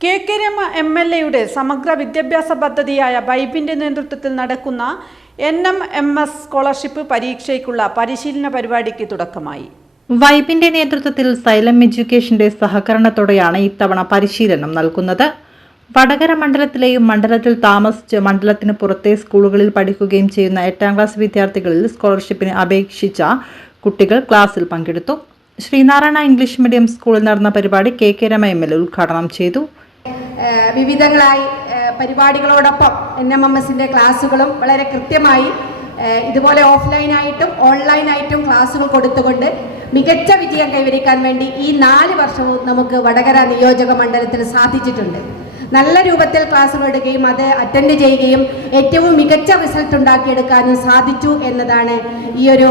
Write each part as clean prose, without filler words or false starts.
K Rama MLA സമഗ്ര വിദ്യാഭ്യാസ പദ്ധതിയായ വൈബിന്റെ നേതൃത്വത്തിൽ നടക്കുന്ന NMMS സ്കോളർഷിപ്പ് പരീക്ഷയ്ക്കുള്ള പരിശീലന പരിപാടിക്ക് തുടക്കമായി. വൈബിന്റെ നേതൃത്വത്തിൽ സൈലം എഡ്യൂക്കേഷന്റെ സഹകരണത്തോടെയാണ് ഇത്തവണ പരിശീലനം നൽകുന്നത്. വടകര മണ്ഡലത്തിലെയും മണ്ഡലത്തിൽ താമസിച്ച് മണ്ഡലത്തിന് പുറത്തെ സ്കൂളുകളിൽ പഠിക്കുകയും ചെയ്യുന്ന 8ാം ക്ലാസ് വിദ്യാർത്ഥികളിൽ സ്കോളർഷിപ്പിന് അപേക്ഷിച്ച കുട്ടികൾ ക്ലാസ്സിൽ പങ്കെടുത്തു. ശ്രീനാരായണ ഇംഗ്ലീഷ് മീഡിയം സ്കൂളിൽ നടന്ന പരിപാടി കെ രമ MLA ഉദ്ഘാടനം ചെയ്തു. വിവിധങ്ങളായി പരിപാടികളോടൊപ്പം NMMSന്റെ ക്ലാസ്സുകളും വളരെ കൃത്യമായി ഇതുപോലെ ഓഫ്ലൈനായിട്ടും ഓൺലൈനായിട്ടും ക്ലാസ്സുകൾ കൊടുത്തുകൊണ്ട് മികച്ച വിജയം കൈവരിക്കാൻ വേണ്ടി ഈ 4 വർഷവും നമുക്ക് വടകര നിയോജക മണ്ഡലത്തിൽ സാധിച്ചിട്ടുണ്ട്. നല്ല രൂപത്തിൽ ക്ലാസ്സുകൾ എടുക്കുകയും അത് അറ്റൻഡ് ചെയ്യുകയും ഏറ്റവും മികച്ച റിസൾട്ട് ഉണ്ടാക്കിയെടുക്കാനും സാധിച്ചു എന്നതാണ് ഈ ഒരു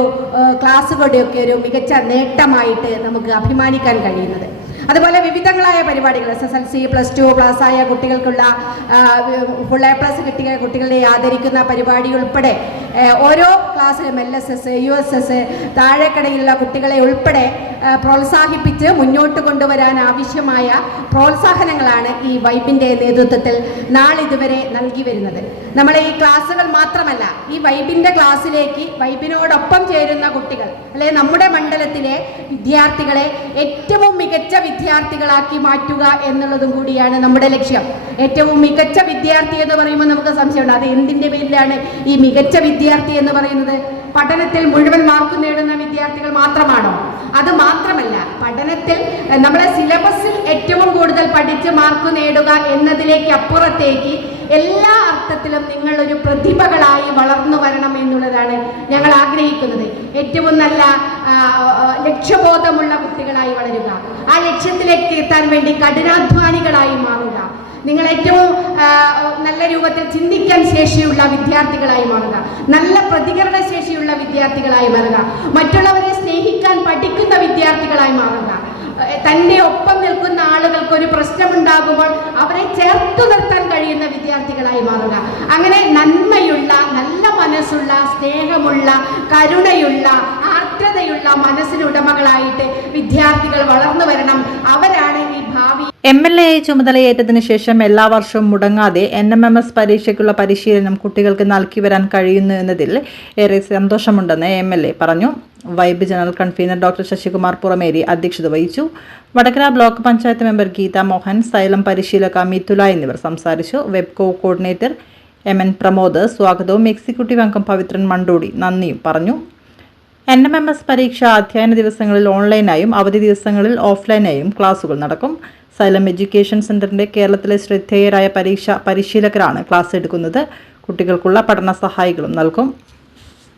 ക്ലാസ്സുകളുടെയൊക്കെ ഒരു മികച്ച നേട്ടമായിട്ട് നമുക്ക് അഭിമാനിക്കാൻ കഴിയുന്നത്. അതുപോലെ വിവിധങ്ങളായ പരിപാടികൾ SSLC +2 പാസ്സായ കുട്ടികൾക്കുള്ള ഫുൾ A+ കിട്ടിയ കുട്ടികളെ ആദരിക്കുന്ന പരിപാടി ഉൾപ്പെടെ ഓരോ ക്ലാസ്സിലും LSS USS താഴെക്കടയിലുള്ള കുട്ടികളെ ഉൾപ്പെടെ പ്രോത്സാഹിപ്പിച്ച് മുന്നോട്ട് കൊണ്ടുവരാൻ ആവശ്യമായ പ്രോത്സാഹനങ്ങളാണ് ഈ വൈബിൻ്റെ നേതൃത്വത്തിൽ നാളിതുവരെ നൽകി വരുന്നത്. നമ്മളെ ഈ ക്ലാസ്സുകൾ മാത്രമല്ല, ഈ വൈബിൻ്റെ ക്ലാസ്സിലേക്ക് വൈബിനോടൊപ്പം ചേരുന്ന കുട്ടികൾ അല്ലെ നമ്മുടെ മണ്ഡലത്തിലെ വിദ്യാർത്ഥികളെ ഏറ്റവും മികച്ച വിദ്യാർത്ഥികളാക്കി മാറ്റുക എന്നുള്ളതും കൂടിയാണ് നമ്മുടെ ലക്ഷ്യം. ഏറ്റവും മികച്ച വിദ്യാർത്ഥി എന്ന് പറയുമ്പോൾ നമുക്ക് സംശയമുണ്ട്, അത് എന്തിൻ്റെ പേരിലാണ് ഈ മികച്ച വിദ്യാർത്ഥി എന്ന് പറയുന്നത്? പഠനത്തിൽ മുഴുവൻ മാർക്ക് നേടുന്ന വിദ്യാർത്ഥികൾ മാത്രമാണോ? അത് മാത്രമല്ല, പഠനത്തിൽ നമ്മളെ സിലബസിൽ ഏറ്റവും കൂടുതൽ പഠിച്ച് മാർക്ക് നേടുക എന്നതിലേക്ക് അപ്പുറത്തേക്ക് എല്ലാ അർത്ഥത്തിലും നിങ്ങളൊരു പ്രതിഭകളായി വളർന്നു വരണം എന്നുള്ളതാണ് ഞങ്ങൾ ആഗ്രഹിക്കുന്നത്. ഏറ്റവും നല്ല ലക്ഷ്യബോധമുള്ള കുട്ടികളായി വളരുക, ആ ലക്ഷ്യത്തിലേക്ക് എത്താൻ വേണ്ടി കഠിനാധ്വാനികളായി മാറുക, നിങ്ങൾ ഏറ്റവും നല്ല രൂപത്തിൽ ചിന്തിക്കാൻ ശേഷിയുള്ള വിദ്യാർത്ഥികളായി മാറുക, നല്ല പ്രതികരണ ശേഷിയുള്ള വിദ്യാർത്ഥികളായി മാറുക, മറ്റുള്ളവരെ സ്നേഹിക്കാൻ പഠിക്കുന്ന വിദ്യാർത്ഥികളായി മാറുക, തൻ്റെ ഒപ്പം നിൽക്കുന്ന ആളുകൾക്ക് ഒരു പ്രശ്നമുണ്ടാകുമ്പോൾ അവരെ ചേർത്തു നിർത്താൻ കഴിയുന്ന വിദ്യാർത്ഥികളായി മാറുക. അങ്ങനെ നന്മയുള്ള, നല്ല മനസ്സുള്ള, സ്നേഹമുള്ള, കരുണയുള്ള, ആർദ്രതയുള്ള മനസ്സിനുടമകളായിട്ട് വിദ്യാർത്ഥികൾ വളർന്നു വരണം. അവരാണ് ഈ ഭാവി. MLA ചുമതലയേറ്റതിനു ശേഷം എല്ലാ വർഷവും മുടങ്ങാതെ NMMS പരീക്ഷയ്ക്കുള്ള പരിശീലനം കുട്ടികൾക്ക് നൽകി വരാൻ കഴിയുന്നു എന്നതിൽ ഏറെ സന്തോഷമുണ്ടെന്ന് MLA പറഞ്ഞു. Vibe general convener doctor Sasikumar Purameri അധ്യക്ഷത വഹിച്ചു. Vadakara block panchayat member Geetha Mohan, xylem പരിശീലക മിഥുല എന്നിവർ സംസാരിച്ചു. വെബ് കോർഡിനേറ്റർ MN പ്രമോദ് സ്വാഗതവും എക്സിക്യൂട്ടീവ് അംഗം പവിത്രൻ മണ്ടോടി നന്ദിയും പറഞ്ഞു. NMMS പരീക്ഷ അധ്യയന ദിവസങ്ങളിൽ ഓൺലൈനായും അവധി ദിവസങ്ങളിൽ ഓഫ്ലൈനായും ക്ലാസുകൾ നടക്കും. സൈലം എഡ്യൂക്കേഷൻ സെന്ററിന്റെ കേരളത്തിലെ ശ്രദ്ധേയരായ പരിശീലകരാണ് ക്ലാസ് എടുക്കുന്നത്. കുട്ടികൾക്കുള്ള പഠന സഹായികളും നൽകും.